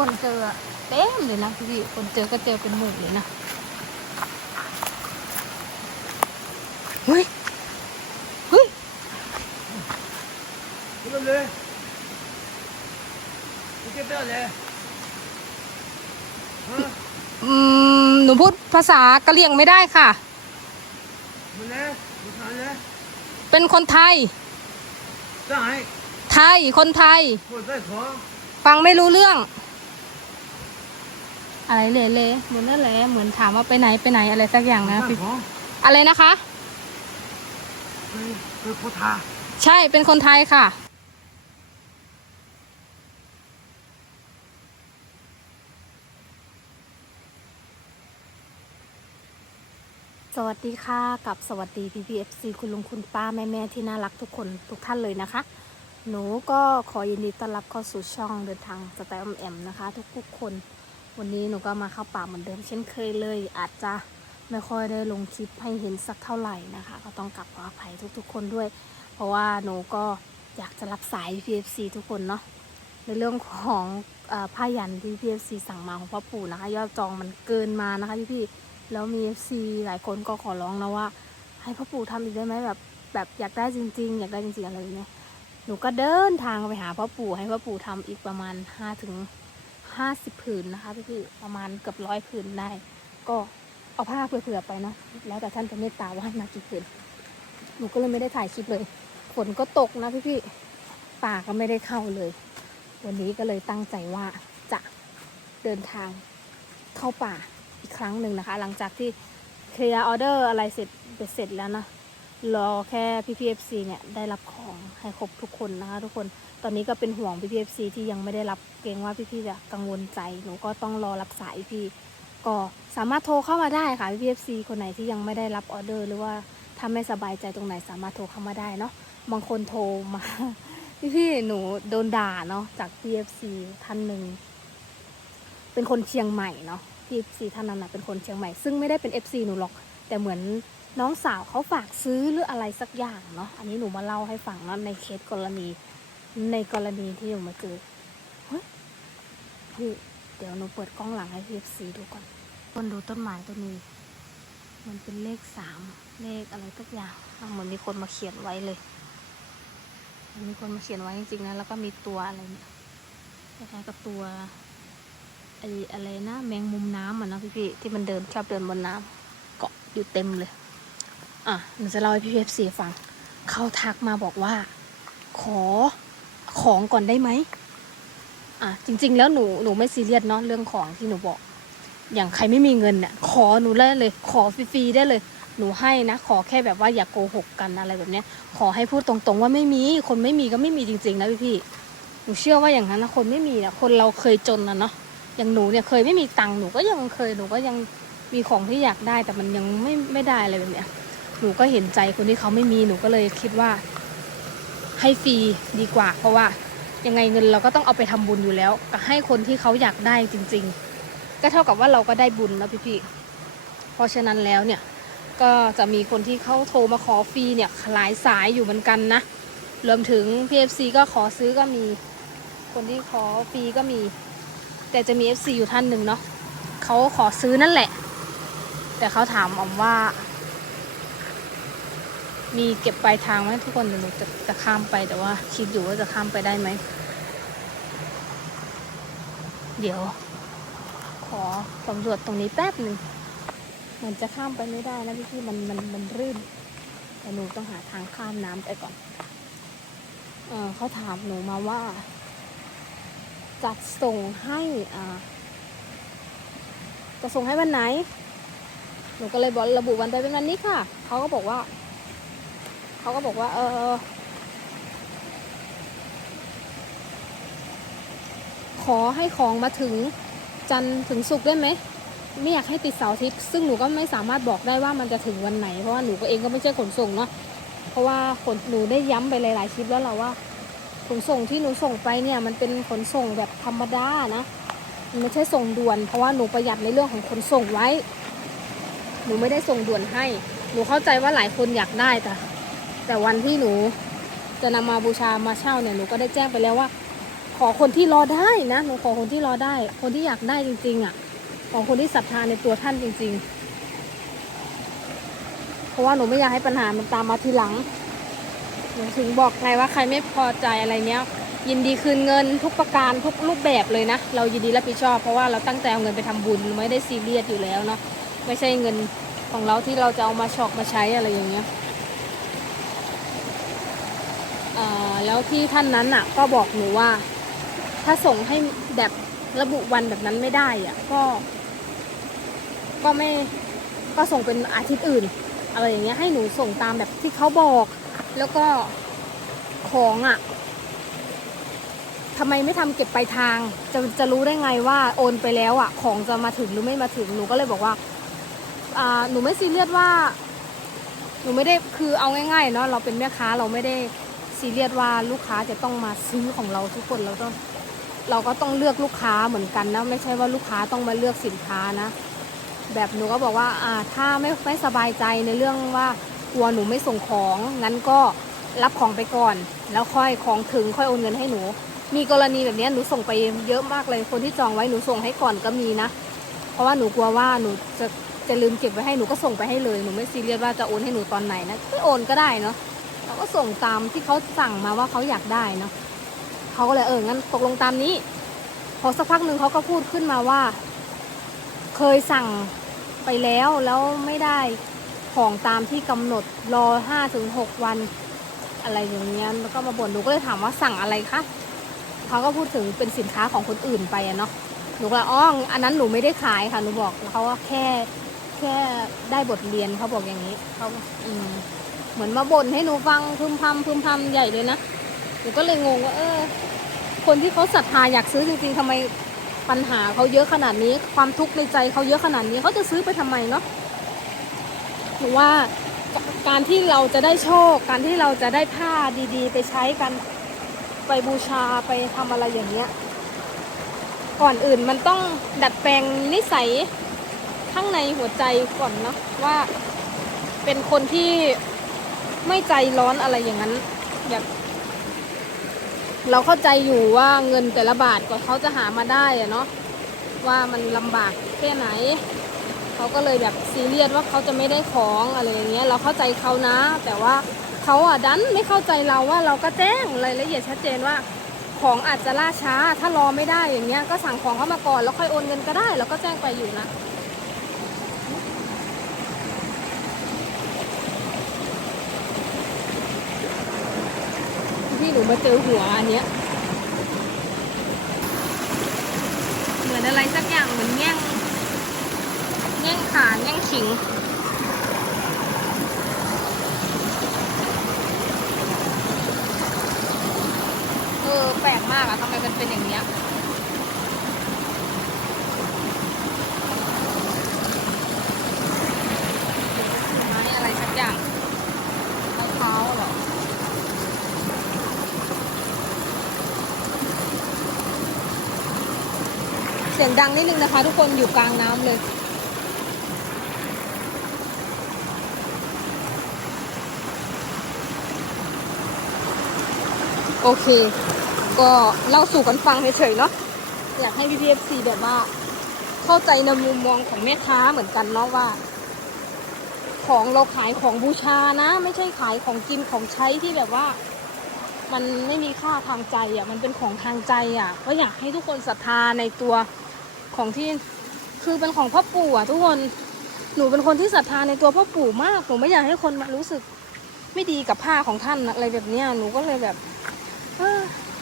คนเจอเต็มเลยนะพี่คนเจอก็เจอเป็นหมื่นเลยนะเฮ้ยเฮ้ยเริ่เลยเก็บได้เลยอืมหนูพูดภาษากะเหรี่ยงไม่ได้ค่ะ เป็นคนไทย ไทย คนไทย ฟังไม่รู้เรื่อง อะไรเละๆเหมือนนั่นแหละเหมือนถามว่าไปไหนไปไหนอะไรสักอย่างนะพี่อะไรนะคะ คือพุทธใช่เป็นคนไทยค่ะ สวัสดีค่ะกับสวัสดี PPFC คุณลุงคุณป้าแม่แม่ที่น่ารักทุกคนทุกท่านเลยนะคะ หนูก็ขอยินดีต้อนรับเข้าสู่ช่องเดินทางสไตล์อมแอมนะคะ ทุกๆคน วันนี้หนูก็มาเข้าป่าเหมือนเดิมเช่นเคยเลย อาจจะไม่ค่อยได้ลงคลิปให้เห็นสักเท่าไหร่นะคะ ก็ต้องกลับขออภัยทุกๆ คนด้วย เพราะว่าหนูก็อยากจะรับสาย PFC ทุกคนเนาะในเรื่องของอผ้ายันที่ PFC สั่งมาของพ่อปู่นะคะ ยอดจองมันเกินมานะคะพี่ๆแล้วมี FC หลายคนก็ขอร้องนะว่า ให้พ่อปู่ทำอีกได้ไหมแบบแบบอยากได้จริง ๆ อยากได้จริงๆอะไรอย่างเงี้ยหนูก็เดินทางไปหาพ่อปู่ให้พ่อปู่ทำอีกประมาณ5ถึง 50ผืนนะคะพี่ๆประมาณเกือบร้อยผืนได้ ก็เอาผ้าเผื่อๆไปเนาะแล้วแต่ท่านจะเมตตาว่าให้มากี่ผืนหนูก็เลยไม่ได้ถ่ายคลิปเลยฝนก็ตกนะพี่พี่ๆป่าก็ไม่ได้เข้าเลย วันนี้ก็เลยตั้งใจว่าจะเดินทางเข้าป่าอีกครั้งหนึ่งนะคะ หลังจากที่เคลียร์ออเดอร์อะไรเสร็จเสร็จแล้วนะ รอแค่พี่พีเอฟซีเนี่ยได้รับของให้ครบทุกคนนะคะ ทุกคนตอนนี้ก็เป็นห่วงพี่พีเอฟซีที่ยังไม่ได้รับเกรงว่าพี่พี่จะกังวลใจหนูก็ต้องรอรับสายพี่ก็สามารถโทรเข้ามาได้ค่ะพี่พีเอฟซีคนไหนที่ยังไม่ได้รับออเดอร์ หรือว่าถ้าไม่สบายใจตรงไหนสามารถโทรเข้ามาได้เนาะบางคนโทรมาพี่พี่หนูโดนด่าเนาะจาก PFC ท่านหนึ่งเป็นคนเชียงใหม่เนาะ PFC ท่านนั้นนะเป็นคนเชียงใหม่ ซึ่งไม่ได้เป็น FC หนูหรอก แต่เหมือน น้องสาวเขาฝากซื้อหรืออะไรสักอย่างเนาะอันนี้หนูมาเล่าให้ฟังเนาะในเคสกรณี ในกรณีที่หนูมาเจอเฮ้ยพี่เดี๋ยวหนูเปิดกล้องหลังให้ PFC ดูก่อนคนดูต้นไม้ต้นนี้ มันเป็นเลขสามเลขอะไรทุกอย่างเหมือนมีคนมาเขียนไว้เลยมีคนมาเขียนไว้จริงๆนะแล้วก็มีตัวอะไรเนี่ยคล้ายๆกับตัวไอ้อะไรนะแมงมุมน้ำอะนะพี่ๆที่มันเดินชอบเดินบนน้ำเกาะอยู่เต็มเลย อะหนูจะเล่าให้พี่เอฟซีฟัง เขาทักมาบอกว่า ขอของก่อนได้ไหมอะจริง ๆ แล้วหนูหนูไม่ซีเรียสเนาะเรื่องของที่หนูบอก อย่างใครไม่มีเงินเนี่ยขอหนูได้เลย ขอฟรีๆได้เลย หนูให้นะ ขอแค่แบบว่าอย่าโกหกกันอะไรแบบเนี้ย ขอให้พูดตรงๆว่าไม่มี คนไม่มีก็ไม่มีจริง ๆ นะพี่พี่ๆหนูเชื่อว่าอย่างนั้นนะคนไม่มีนะคนเราเคยจนนะเนาะอย่างหนูเนี่ยเคยไม่มีตังค์หนูก็ยังเคยหนูก็ยังมีของที่อยากได้แต่มันยังไม่ไม่ได้อะไรแบบเนี้ย หนูก็เห็นใจคนที่เขาไม่มีหนูก็เลยคิดว่า ให้ฟรีดีกว่า เพราะว่ายังไงเงินเราก็ต้องเอาไปทำบุญอยู่แล้วก็ให้คนที่เขาอยากได้จริง ๆ ก็เท่ากับว่าเราก็ได้บุญแล้วพี่ๆเพราะฉะนั้นแล้วเนี่ยก็จะมีคนที่เขาโทรมาขอฟรีเนี่ยหลายสายอยู่เหมือนกันนะรวมถึง PFC ก็ขอซื้อก็มี คนที่ขอฟรีก็มี แต่จะมี FC อยู่ท่านหนึ่งเนาะเขาขอซื้อนั่นแหละ แต่เขาถามออมว่า มีเก็บปลายทางไหมทุกคนเดี๋ยวหนูจะจะข้ามไปแต่ว่าคิดอยู่ว่าจะข้ามไปได้ไหม เดี๋ยว ขอสำรวจตรงนี้แป๊บหนึ่งเหมันจะข้ามไปไม่ได้นะพี่พี่มันมันมันรื่นแต่หนูต้องหาทางข้ามน้ำไปก่อน เออเขาถามหนูมาว่า จัดส่งให้อ่าจะส่งให้วันไหน หนูก็เลยบอกระบุวันไปเป็นวันนี้ค่ะ เขาก็บอกว่า เขาก็บอกว่า เออ ขอให้ของมาถึงจันถึงศุกได้ไหมไม่อยากให้ติดเสาร์อาทิตย์ซึ่งหนูก็ไม่สามารถบอกได้ว่ามันจะถึงวันไหน เพราะว่าหนูก็เองก็ไม่ใช่ขนส่งเนาะเพราะว่าขนหนูได้ย้ำไปหลายๆคลิปแล้วแหละว่าขนส่งที่หนูส่งไปเนี่ย มันเป็นขนส่งแบบธรรมดานะมันไม่ใช่ส่งด่วน เพราะว่าหนูประหยัดในเรื่องของขนส่งไว้ หนูไม่ได้ส่งด่วนให้ หนูเข้าใจว่าหลายคนอยากได้แต่ แต่วันที่หนูจะนำมาบูชามาเช่าเนี่ยหนูก็ได้แจ้งไปแล้วว่า ขอคนที่รอได้นะหนูขอคนที่รอได้ คนที่อยากได้จริง ๆ อะ ขอคนที่ศรัทธาในตัวท่านจริง ๆ เพราะว่าหนูไม่อยากให้ปัญหามันตามมาทีหลังหนูถึงบอกไงว่าใครไม่พอใจอะไรเนี้ย ยินดีคืนเงินทุกประการทุกรูปแบบเลยนะเรายินดีรับผิดชอบเพราะว่าเราตั้งใจเอาเงินไปทำบุญไม่ได้ซีเรียสอยู่แล้วเนาะไม่ใช่เงินของเราที่เราจะเอามาชอกมาใช้อะไรอย่างเงี้ย เอ่อ แล้วที่ท่านนั้นอะ ก็บอกหนูว่า ถ้าส่งให้แบบระบุวันแบบนั้นไม่ได้อะ ก็ ก็ไม่ก็ส่งเป็นอาทิตย์อื่น อะไรอย่างเงี้ยให้หนูส่งตามแบบที่เขาบอก แล้วก็ของอะทำไมไม่ทำเก็บปลายทาง จะจะรู้ได้ไงว่าโอนไปแล้วอะ ของจะมาถึงหรือไม่มาถึงหนูก็เลยบอกว่าอ่าหนูไม่ซีเรียสว่า หนูไม่ได้คือเอาง่ายๆเนาะเราเป็นแม่ค้าเราไม่ได้ ซีเรียสว่าลูกค้าจะต้องมาซื้อของเราทุกคนเราต้องเราก็ต้องเลือกลูกค้าเหมือนกันนะไม่ใช่ว่าลูกค้าต้องมาเลือกสินค้านะ แบบหนูก็บอกว่าอ่าถ้าไม่ไม่สบายใจในเรื่องว่ากลัวหนูไม่ส่งของงั้นก็รับของไปก่อน แล้วค่อยของถึงค่อยโอนเงินให้หนู มีกรณีแบบนี้หนูส่งไปเยอะมากเลยคนที่จองไว้หนูส่งให้ก่อนก็มีนะ เพราะว่าหนูกลัวว่าหนูจะจะลืมเก็บไว้ให้หนูก็ส่งไปให้เลยหนูไม่ซีเรียสว่าจะโอนให้หนูตอนไหนนะไม่โอนก็ได้เนาะ เราก็ส่งตามที่เขาสั่งมาว่าเขาอยากได้เนาะเขาก็เลยเอองั้นตกลงตามนี้ พอสักพักหนึ่งเขาก็พูดขึ้นมาว่า เคยสั่งไปแล้วแล้วไม่ได้ของตามที่กำหนดรอห้าถึงหกวันอะไรอย่างเงี้ยแล้วก็มาบ่นหนูก็เลยถามว่าสั่งอะไรคะเขาก็พูดถึงเป็นสินค้าของคนอื่นไปอะเนาะหนูก็เลยอ๋ออันนั้นหนูไม่ได้ขายค่ะหนูบอกเขาว่าแค่แค่ได้บทเรียนเขาบอกอย่างนี้เขาอืม เหมือนมาบ่นให้หนูฟังพึมพำพึมพำใหญ่เลยนะหนูก็เลยงงว่าเออ คนที่เขาศรัทธาอยากซื้อจริงๆทำไมปัญหาเขาเยอะขนาดนี้ ความทุกข์ในใจเขาเยอะขนาดนี้เขาจะซื้อไปทำไมเนาะหนูว่าการที่เราจะได้โชค การที่เราจะได้ผ้าดีๆ ไปใช้กันไปบูชาไปทำอะไรอย่างเงี้ย ก่อนอื่นมันต้องดัดแปลงนิสัยข้างในหัวใจก่อนเนาะว่าเป็นคนที่ ไม่ใจร้อนอะไรอย่างนั้นแบบเราเข้าใจอยู่ว่าเงินแต่ละบาทกว่าเขาจะหามาได้อะเนาะว่ามันลำบากแค่ไหน เขาก็เลยแบบซีเรียสว่าเขาจะไม่ได้ของอะไรอย่างเงี้ย เราเข้าใจเขานะ แต่ว่าเขาอะดันไม่เข้าใจเราว่าเราก็แจ้งรายละเอียดชัดเจนว่า ของอาจจะล่าช้า ถ้ารอไม่ได้อย่างเงี้ย ก็สั่งของเข้ามาก่อนแล้วค่อยโอนเงินก็ได้ แล้วก็แจ้งไปอยู่นะ หนูมาเจอหัวอันเนี้ย เหมือนอะไรสักอย่างเหมือนแง่งแง่งขาแง่งขิงเออแปลกมากอะทำไมมันเป็นอย่างเนี้ยไม้อะไรสักอย่างเท้าๆเหรอ เสี ยงดังนิดนึงนะคะ ทุกคนอยู่กลางน้ำเลย โอเค ก็เล่าสู่กันฟังเฉยๆเนาะอยากให้พี่พีเอฟซีแบบว่า เข้าใจในมุมมองของแม่ค้าเหมือนกันเนาะว่า ของเราขายของบูชานะ ไม่ใช่ขายของกินของใช้ที่แบบว่ามันไม่มีค่าทางใจอะ มันเป็นของทางใจอะ ก็อยากให้ทุกคนศรัทธาในตัว ของที่คือเป็นของพ่อปู่อะทุกคนหนูเป็นคนที่ศรัทธาในตัวพ่อปู่มากหนูไม่อยากให้คนมารู้สึกไม่ดีกับผ้าของท่านอะไรแบบเนี้ยหนูก็เลยแบบ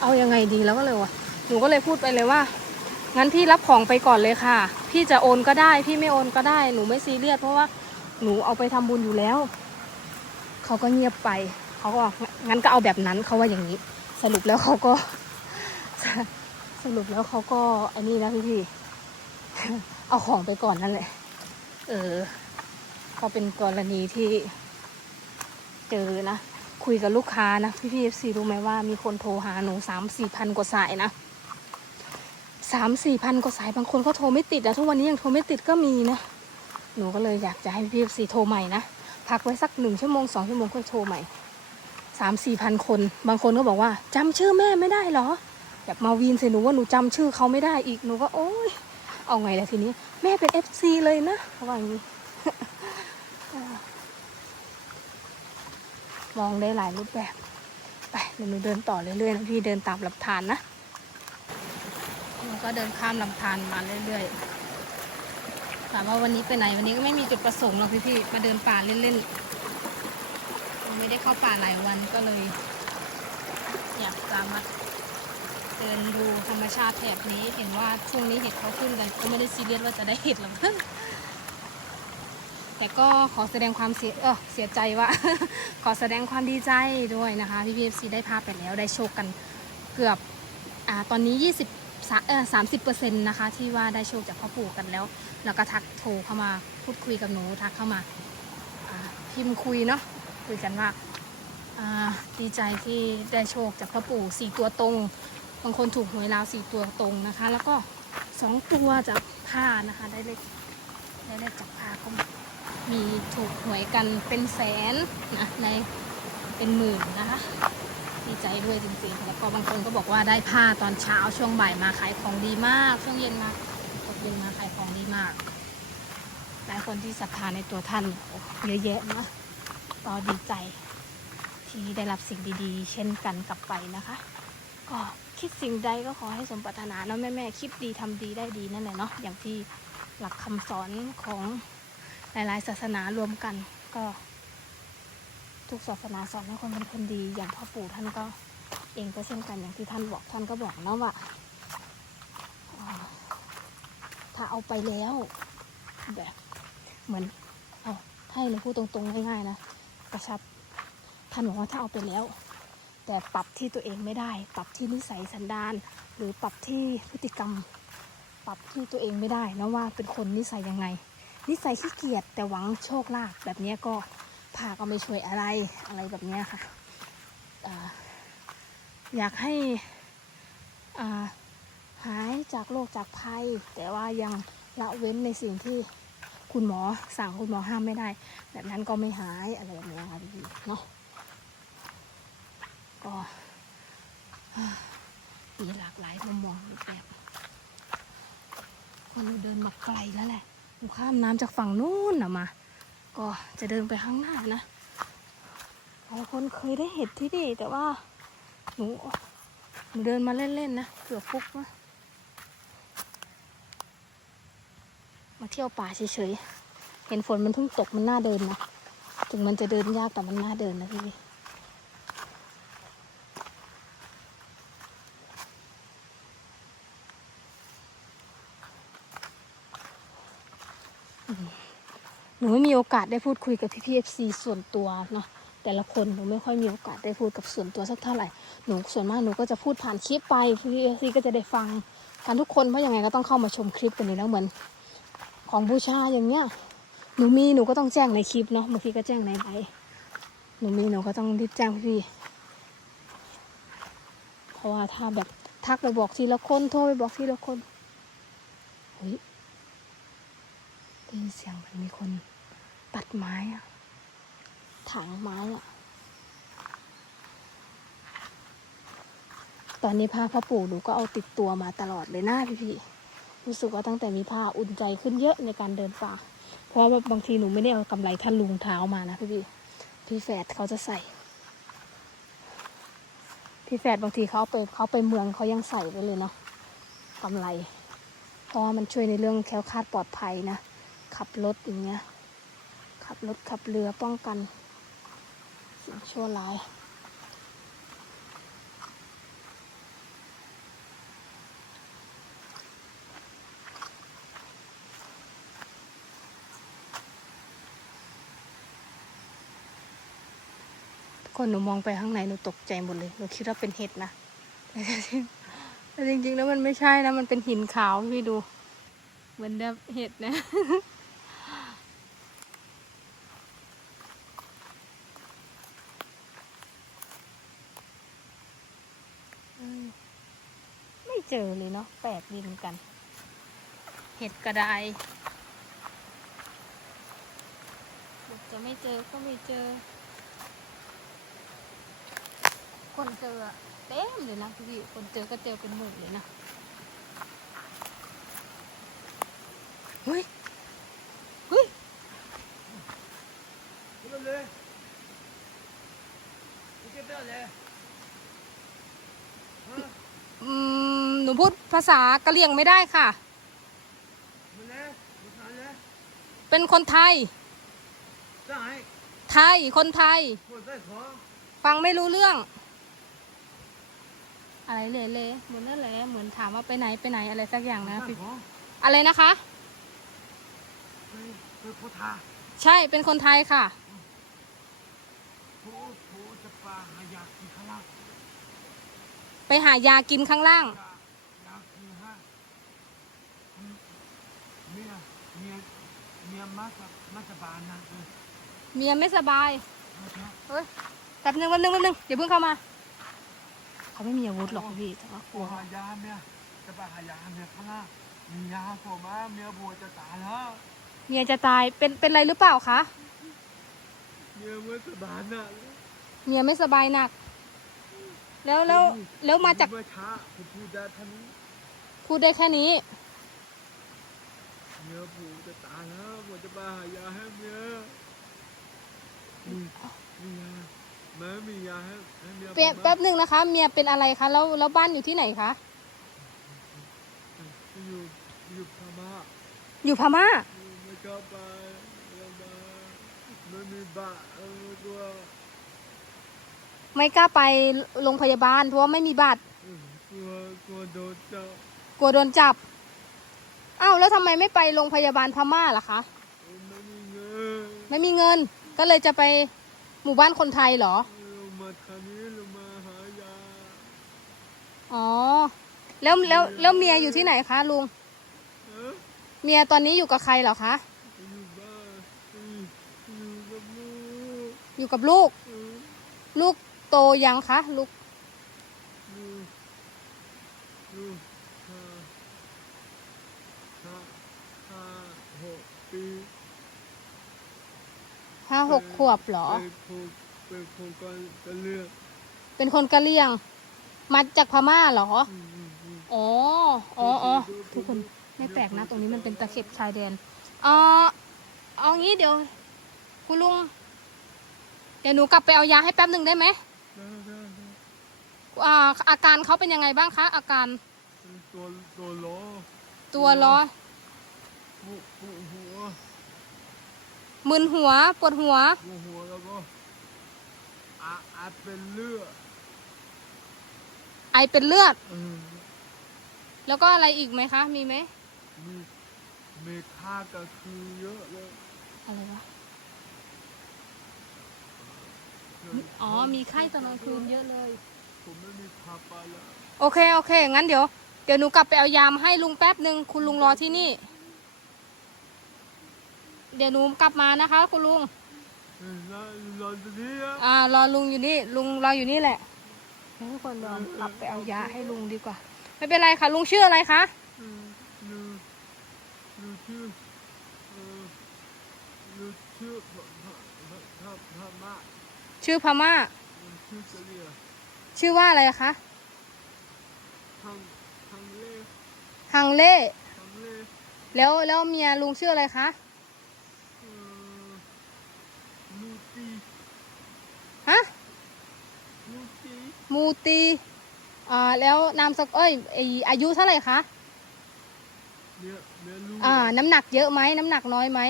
เอายังไงดีแล้วก็เลยวะหนูก็เลยพูดไปเลยว่างั้นพี่รับของไปก่อนเลยค่ะ พี่จะโอนก็ได้ พี่ไม่โอนก็ได้ หนูไม่ซีเรียสเพราะว่าหนูเอาไปทำบุญอยู่แล้ว เขาก็เงียบไป เขาก็งั้นก็เอาแบบนั้นเขาว่าอย่างนี้ สรุปแล้วเขาก็ สรุปแล้วเขาก็อันนี้นะพี่พี่ เอาของไปก่อนนั่นแหละ เออก็เป็นกรณีที่เจอนะ คุยกับลูกค้านะ พี่พีเอฟซีรู้ไหมว่ามีคนโทรหาหนูสามสี่พันกว่าสายนะสามสี่พันกว่าสายบางคนเขาโทรไม่ติดนะทุกวันนี้ยังโทรไม่ติดก็มีนะ หนูก็เลยอยากจะให้พี่เอฟซีโทรใหม่นะ พักไว้สักหนึ่งชั่วโมงสองชั่วโมงค่อยโทรใหม่สามสี่พันคน บางคนก็บอกว่าจำชื่อแม่ไม่ได้เหรออแบบมาวีนใส่หนูว่าหนูจำชื่อเขาไม่ได้อีกหนูก็โอ๊ย เอาไงล่ะทีนี้ แม่เป็น FC เลยนะว่าอย่างนี้มองได้หลายรูปแบบ ไปเดี๋ยวหนูเดินต่อเรื่อยๆนะพี่เดินตามลำธารนะหนูก็เดินข้ามลำธารมาเรื่อยๆถามว่าวันนี้ไปไหนวันนี้ก็ไม่มีจุดประสงค์หรอกพี่ๆมาเดินป่าเล่นๆไม่ได้เข้าป่าหลายวันก็เลย อยากจะมา เดินดูธรรมชาติแถบนี้เห็นว่าช่วงนี้เห็ดเขาขึ้นกันก็ไม่ได้ซีเรียสว่าจะได้เห็ดหรอกแต่ก็ขอแสดงความเสียเออเสียใจว่า ขอแสดงความดีใจด้วยนะคะพี่พีเอฟซีได้ภาพไปแล้วได้โชคกันเกือบอ่าตอนนี้ 20สาเออสามสิบเปอร์เซ็นต์นะคะ ที่ว่าได้โชคจากพ่อปู่กันแล้ว แล้วก็ทักโทรเข้ามาพูดคุยกับหนูทักเข้ามาอ่าพิมพ์คุยเนาะคุยกันว่าอ่าดีใจที่ได้โชคจากพ่อปู่สี่ตัวตรง บางคนถูกหวยลาวสี่ตัวตรงนะคะ แล้วก็สองตัวจากผ้านะคะ ได้เลขได้เลขจากผ้าก็มีถูกหวยกันเป็นแสนนะในเป็นหมื่นนะคะดีใจด้วยจริงๆ แล้วก็บางคนก็บอกว่าได้ผ้าตอนเช้าช่วงบ่ายมาขายของดีมาก ช่วงเย็นมาตกเย็นมาขายของดีมาก หลายคนที่ศรัทธาในตัวท่านเยอะแยะนะก็ดีใจที่ได้รับสิ่งดีๆ เช่นกันกลับไปนะคะ ก็คิดสิ่งใดก็ขอให้สมปรารถนาเนาะแม่แม่ๆคิดดีทำดีได้ดีนั่นแหละเนาะอย่างที่หลักคำสอนของหลายๆศาสนารวมกัน ก็ ทุกศาสนาสอนให้คนเป็นคนดีอย่างพ่อปู่ท่านก็เองก็เช่นกันอย่างที่ท่านบอกท่านก็บอกเนาะว่าอ่าถ้าเอาไปแล้วแบบเหมือนเอาให้เราพูดตรงๆง่ายๆนะกระชับท่านบอกว่าถ้าเอาไปแล้ว แต่ปรับที่ตัวเองไม่ได้ ปรับที่นิสัยสันดาน หรือปรับที่พฤติกรรม ปรับที่ตัวเองไม่ได้นะว่าเป็นคนนิสัยยังไง นิสัยขี้เกียจแต่หวังโชคลาภแบบนี้ก็พาก็ไม่ช่วยอะไรอะไรแบบนี้ค่ะอยากให้าหายจากโรคจากภัย แต่ว่ายังละเว้นในสิ่งที่คุณหมอสั่งคุณหมอห้ามไม่ได้ แบบนั้นก็ไม่หายอะไรแบบนี้ค่ะพี่เนาะ ก็มีหลากหลายมุมมองแบบคนเราเดินมาไกลแล้วแหละข้ามน้ำจากฝั่งนู้นนะมา ก็จะเดินไปข้างหน้านะหลายคนเคยได้เห็นที่นี่แต่ว่าหนูหนูเดินมาเล่นๆนะเกือบฟุกนะมาเที่ยวป่าเฉยๆ เห็นฝนมันเพิ่งตกมันน่าเดินนะ ถึงมันจะเดินยากแต่มันน่าเดินนะพี่ หนูไม่มีโอกาสได้พูดคุยกับพี่พีเอฟซีส่วนตัวเนาะแต่ละคนหนูไม่ค่อยมีโอกาสได้พูดกับส่วนตัวสักเท่าไหร่หนูส่วนมากหนูก็จะพูดผ่านคลิปไปพี่เอฟซีก็จะได้ฟังกันทุกคนเพราะยังไงก็ต้องเข้ามาชมคลิปกันอยู่แล้วเหมือน ของบูชาอย่างเนี้ยหนูมีหนูก็ต้องแจ้งในคลิปเนาะบางทีก็แจ้งในไลหนูมีหนูก็ต้องรีบแจ้งพี่เพราะว่าถ้าแบบทักไปบอกทีละคนโทรไปบอกทีละคนเฮ้ย ได้ยินเสียงเหมือนมีคนตัดไม้อะถางไม้อะตอนนี้ผ้าพ่อปู่หนูก็เอาติดตัวมาตลอดเลยนะพี่พี่ๆรู้สึกว่าตั้งแต่มีผ้าอุ่นใจขึ้นเยอะในการเดินป่า เพราะว่าบางทีหนูไม่ได้เอากำไรท่านลุงเท้ามานะพี่พี่ๆพี่แฝดเขาจะใส่ พี่แฝดบางทีเขาเอาไปเขาไปเมืองเขายังใส่ไว้เลยเนาะกำไร เพราะว่ามันช่วยในเรื่องแคล้วคลาดปลอดภัยนะ ขับรถอย่างเงี้ย ขับรถขับเรือป้องกันสิ่งชั่วร้ายคนหนูมองไปข้างในหนูตกใจหมดเลยหนูคิดว่าเป็นเห็ดนะแต่จริงๆแล้วมันไม่ใช่นะ มันเป็นหินขาวพี่ดู เหมือนแบบเห็ดนะ อืมไม่ เจอเลยเนาะแปลกดีเหมือนกัน เห็ดกระไดบอกจะไม่เจอก็ไม่เจอ คนเจออะเต็มเลยนะพี่ๆคนเจอก็เจอเป็นหมื่นเลยนะ ภาษากะเหรี่ยงไม่ได้ค่ะ เป็นคนไทย ไทย คนไทย ฟังไม่รู้เรื่อง อะไรเลยเลยเหมือนนั่นแหละเหมือนถามว่าไปไหนไปไหนอะไรสักอย่างนะพี่อะไรนะคะ ใช่ เป็นคนไทยค่ะ ไปหายากินข้างล่างียมมาสบานนะเมียไม่สบายเฮ้ยแป๊บนึงแป๊บนึงแป๊บนึงเดี๋ยวเพิ่งเข้ามา เขาไม่มีอาวุธหรอกพี่แต่ว่ากลัวยาเมียจะไปหายาเมียข้างหน้ามียาโผล่มาเมียบัวจะตายแล้วเมียจะตายเป็นเป็นอะไรหรือเปล่าคะเมียไม่สบายหนักเมียไม่สบายหนัก แล้วแล้วแล้วมาจากพูดได้แค่นี้ มียบัวจะตายแล้วผมจะไปหายาให้เมียมีมียาแม่มียาให้ให้เมียแป๊บแป๊บหนึ่งนะคะ เมียเป็นอะไรคะ แล้วแล้วบ้านอยู่ที่ไหนคะ อยู่อยู่พม่าอยู่พม่า ไม่กล้าไปเรามาไม่มีบ้านเออตัวไม่กล้าไปโรงพยาบาลเพราะว่าไม่มีบัตร เออกลัวกลัวโดนจับกลัวโดนจับ อ้าวแล้วทำไมไม่ไปโรงพยาบาลพม่าล่ะคะ ไม่มีเงินไม่มีเงิน ก็เลยจะไปหมู่บ้านคนไทยเหรอมาทางนี้ลงมาหายาอ๋อ แล้วแล้วแล้วเมียอยู่ที่ไหนคะลุงเออเมียตอนนี้อยู่กับใครเหรอคะ อยู่บ้านอยู่อยู่กับลูกอยู่กับลูก เออลูกโตยังคะ ลูกลูกลูกห้า ห้าห้าหกปีห้าหกขวบเหรอ เป็นโครงเป็นโครงการจะเลือกเป็นคนกะเหรี่ยง มาจากพม่าเหรอ อืมอืมอืมอ๋อ อ๋ออ๋อทุกคนไม่แปลกนะ ตรงนี้มันเป็นตะเข็บชายแดนเออเอางี้เดี๋ยว คุณลุง เดี๋ยวหนูกลับไปเอายาให้แป๊บหนึ่งได้ไหมได้ได้ได้อ่าอาการเขาเป็นยังไงบ้างคะ อาการ เป็นตัวตัวล้อ ตัวร้อนปวดปวดหัวมึนหัวปวดหัวปวดหัวแล้วก็อาอาจเป็นเลือดไอเป็นเลือดเออแล้วก็อะไรอีกไหมคะ มีไหมมีมีค่ากลางคืนเยอะเลยอะไรวะอ๋อมีไข้ตอนกลางคืนเยอะเลยผมไม่มีพาไปแล้วโอเค โอเค งั้นเดี๋ยวเดี๋ยวหนูกลับไปเอายามาให้ลุงแป๊บหนึ่งคุณลุงรอที่นี่ เดี๋ยวหนูกลับมานะคะ คุณลุงเออแล้วรอตรงนี้อะอ่ารอลุงอยู่นี่ ลุงรออยู่นี่แหละให้ทุกคนรอกลับไปเอายาให้ลุงดีกว่า ไม่เป็นไรค่ะ ลุงชื่ออะไรคะเออลูลูชื่อเออลูชื่อพพพพพม่าชื่อพม่าเออชื่อกะเหรี่ยงชื่อว่าอะไรคะ ทางทางเล่ฮังเล่ทางเล่แล้วแล้วเมียลุงชื่ออะไรคะเออลูตีฮะลูตีมูตีอ่าแล้วนามสกุลเอ้ยไออายุเท่าไหร่คะเนี่ยเนี่ยลูอ่า น้ำหนักเยอะไหมน้ำหนักน้อยไหม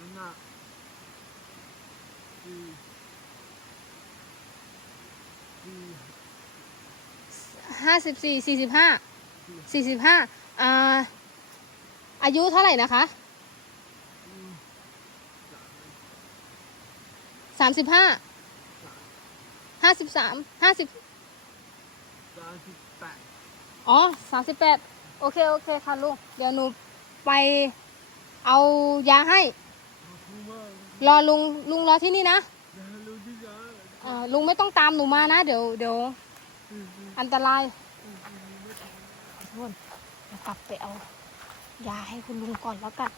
นั่นน่ะสี่สี่ห้าสิบสี่สี่สิบห้า สี่สี่สิบห้าอ่า อายุเท่าไหร่นะคะอืมสามสามสิบห้าสามห้าสิบสามห้าสิบสามสิบแปดอ๋อสามสิบแปดโอเค โอเคค่ะลุงเดี๋ยวหนูไปเอายาให้ขอบคุณมากรอลุงลุงรอที่นี่นะอย่าให้ลูกที่ยาอ่าลุงไม่ต้องตามหนูมานะ เดี๋ยวเดี๋ยวอืมอืมอันตรายอืมอืมไม่ทำทุกคนเดี๋ยวกลับไปเอายาให้คุณลุงก่อนแล้วกัน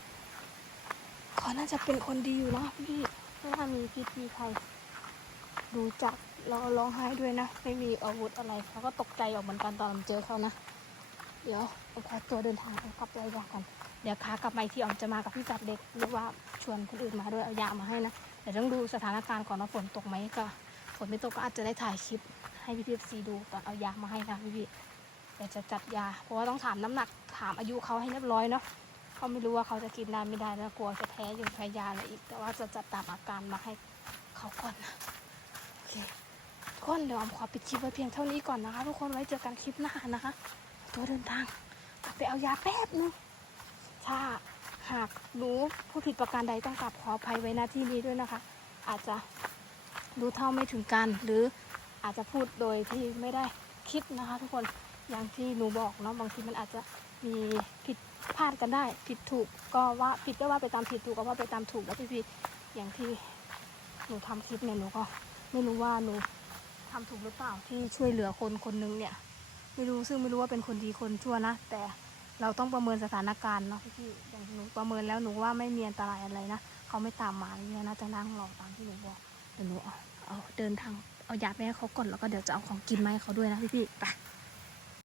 เขาน่าจะเป็นคนดีอยู่นะพี่ไม่น่ามีพิษมีภัยดูจากเราร้องไห้ด้วยนะ ไม่มีอาวุธอะไรเขาก็ตกใจออกเหมือนกันตอนเจอเขานะ เดี๋ยวผมขอตัวเดินทางไปกลับเลยก่อนเดี๋ยวขากลับมาที่ออมจะมากับพี่จัดเด็กหรือว่าชวนคนอื่นมาด้วยเอายามาให้นะเดี๋ยวต้องดูสถานการณ์ก่อนว่าฝนตกไหมก็ฝนไม่ตกก็อาจจะได้ถ่ายคลิปให้พี่พีซีดูตอนเอายามาให้นะพี่พี่ เดี๋ยวจะจัดยา เพราะว่าต้องถามน้ำหนักถามอายุเขาให้เรียบร้อยเนาะเขาไม่รู้ว่าเขาจะกินได้ไม่ได้แล้วกลัวจะแพ้อยู่แพ้ยาอะไรอีก แต่ว่าจะจัดตามอาการมาให้เขาก่อนนะโอเคทุกคนเดี๋ยวอมขอปิดคลิปไว้เพียงเท่านี้ก่อนนะคะ ทุกคนไว้เจอกันคลิปหน้านะคะ ตัวเดินทางไปเอายาแป๊บนึงถ้าหากรู้ผู้ผิดประการใดต้องกลับขออภัยไว้หน้าที่นี้ด้วยนะคะ อาจจะรู้เท่าไม่ถึงการหรืออาจจะพูดโดยที่ไม่ได้คิดนะคะ ทุกคน อย่างที่หนูบอกเนาะบางทีมันอาจจะมีผิดพลาดกันได้ ผิดถูกก็ว่าผิดก็ว่าไปตามผิดถูกก็ว่าไปตามถูกแล้วพี่พี่อย่างที่หนูทำคลิปเนี่ยหนูก็ไม่รู้ว่าหนูทำถูกหรือเปล่าที่ช่วยเหลือคนคนหนึงเนี่ย ไม่รู้ซึ่งไม่รู้ว่าเป็นคนดีคนชั่วนะแต่เราต้องประเมินสถานการณ์เนาะพี่ๆอย่างหนูประเมินแล้วหนูว่าไม่มีอันตรายอะไรนะเขาไม่ตามมาเนี่ยนะจะนั่งรอตามที่หนูบอกเดี๋ยวหนูเอาเอาเดินทางเอายาไปให้เขาก่อนแล้วก็เดี๋ยวจะเอาของกินมาให้เขาด้วยนะพี่ๆไป